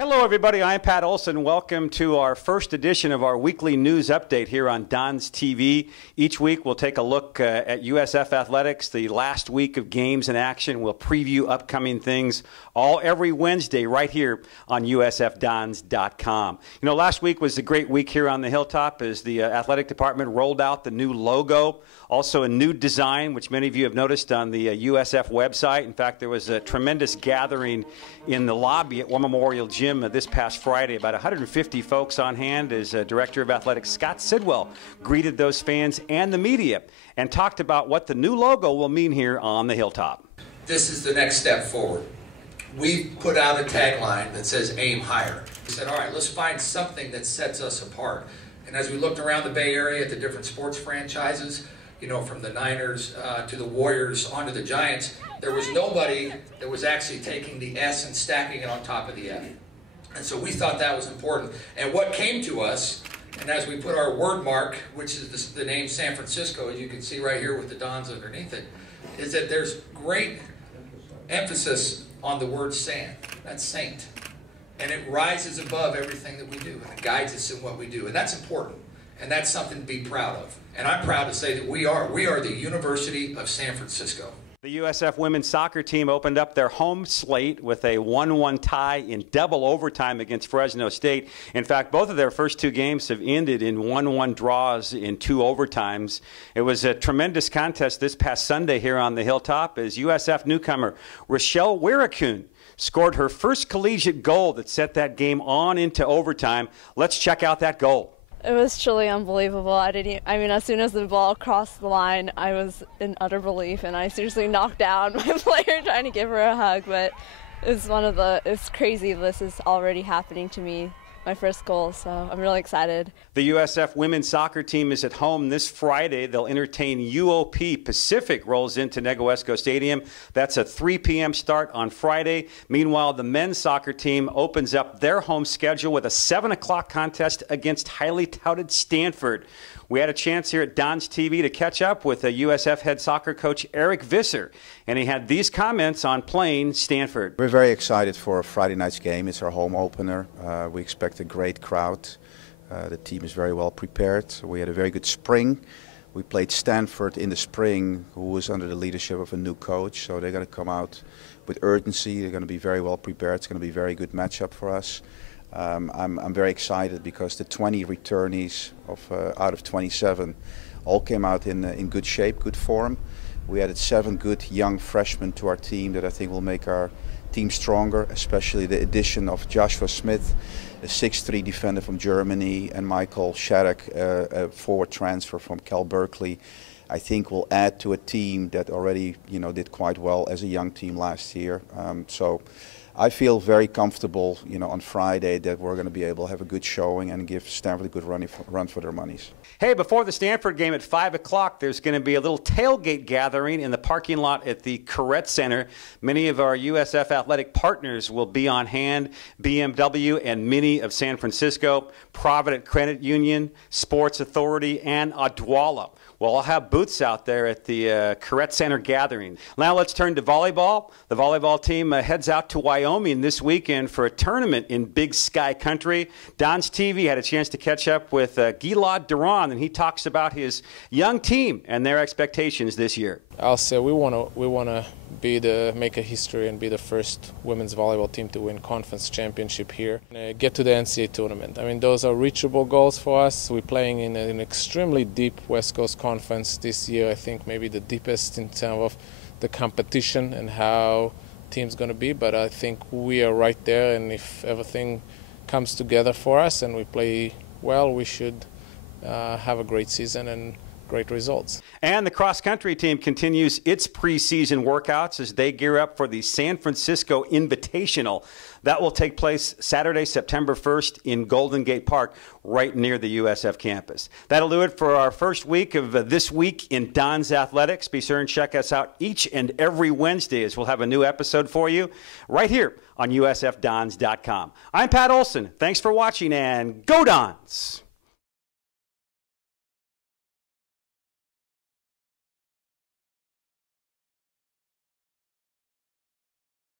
Hello, everybody. I'm Pat Olson. Welcome to our first edition of our weekly news update here on DonsTV. Each week, we'll take a look at USF athletics, the last week of games in action. We'll preview upcoming things every Wednesday right here on USFDons.com. You know, last week was a great week here on the Hilltop as the athletic department rolled out the new logo, also a new design, which many of you have noticed on the USF website. In fact, there was a tremendous gathering in the lobby at War Memorial Gym this past Friday. About 150 folks on hand as Director of Athletics Scott Sidwell greeted those fans and the media and talked about what the new logo will mean here on the Hilltop. This is the next step forward. We put out a tagline that says aim higher. We said, all right, let's find something that sets us apart. And as we looked around the Bay Area at the different sports franchises, you know, from the Niners to the Warriors onto the Giants, there was nobody that was actually taking the S and stacking it on top of the F. And so we thought that was important. And what came to us, and as we put our word mark, which is the name San Francisco, as you can see right here with the Dons underneath it, is that there's great emphasis on the word San. That's saint. And it rises above everything that we do, and it guides us in what we do. And that's important. And that's something to be proud of. And I'm proud to say that we are the University of San Francisco. The USF women's soccer team opened up their home slate with a 1-1 tie in double overtime against Fresno State. In fact, both of their first two games have ended in 1-1 draws in two overtimes. It was a tremendous contest this past Sunday here on the Hilltop as USF newcomer Rochelle Wirakun scored her first collegiate goal that set that game on into overtime. Let's check out that goal. It was truly unbelievable. I mean, as soon as the ball crossed the line, I was in utter belief, and I seriously knocked down my player trying to give her a hug. But it's crazy. This is already happening to me. My first goal, so I'm really excited. The USF women's soccer team is at home this Friday. They'll entertain UOP. Pacific rolls into Negoesco Stadium. That's a 3 p.m. start on Friday. Meanwhile, the men's soccer team opens up their home schedule with a 7 o'clock contest against highly touted Stanford. We had a chance here at DonsTV to catch up with a USF head soccer coach, Eric Visser, and he had these comments on playing Stanford. We're very excited for Friday night's game. It's our home opener. We expect a great crowd. The team is very well prepared. We had a very good spring. We played Stanford in the spring, who was under the leadership of a new coach, so they're going to come out with urgency. They're going to be very well prepared. It's going to be a very good matchup for us. I'm very excited because the 20 returnees out of 27 all came out in good shape, good form. We added 7 good young freshmen to our team that I think will make our team stronger, especially the addition of Joshua Smith, a 6'3" defender from Germany, and Michael Shattuck, a forward transfer from Cal Berkeley. I think will add to a team that already did quite well as a young team last year. So I feel very comfortable, on Friday that we're going to be able to have a good showing and give Stanford a good run for their monies. Hey, before the Stanford game at 5 o'clock, there's going to be a little tailgate gathering in the parking lot at the Corrett Center. Many of our USF athletic partners will be on hand, BMW and Mini of San Francisco, Provident Credit Union, Sports Authority, and Odwalla. We'll all have booths out there at the Corrett Center gathering. Now let's turn to volleyball. The volleyball team heads out to Wyoming this weekend for a tournament in Big Sky Country. DonsTV had a chance to catch up with Gilad Duran, and he talks about his young team and their expectations this year. I'll say we want to make a history and be the first women's volleyball team to win conference championship here. Get to the NCAA tournament. I mean, those are reachable goals for us. We're playing in an extremely deep West Coast conference this year. I think maybe the deepest in terms of the competition and how team's going to be. But I think we are right there, and if everything comes together for us and we play well, we should have a great season and great results. And the cross-country team continues its preseason workouts as they gear up for the San Francisco Invitational. That will take place Saturday, September 1st in Golden Gate Park, right near the USF campus. That'll do it for our first week of This Week in Dons Athletics. Be sure and check us out each and every Wednesday as we'll have a new episode for you right here on USFDons.com. I'm Pat Olson. Thanks for watching, and go Dons!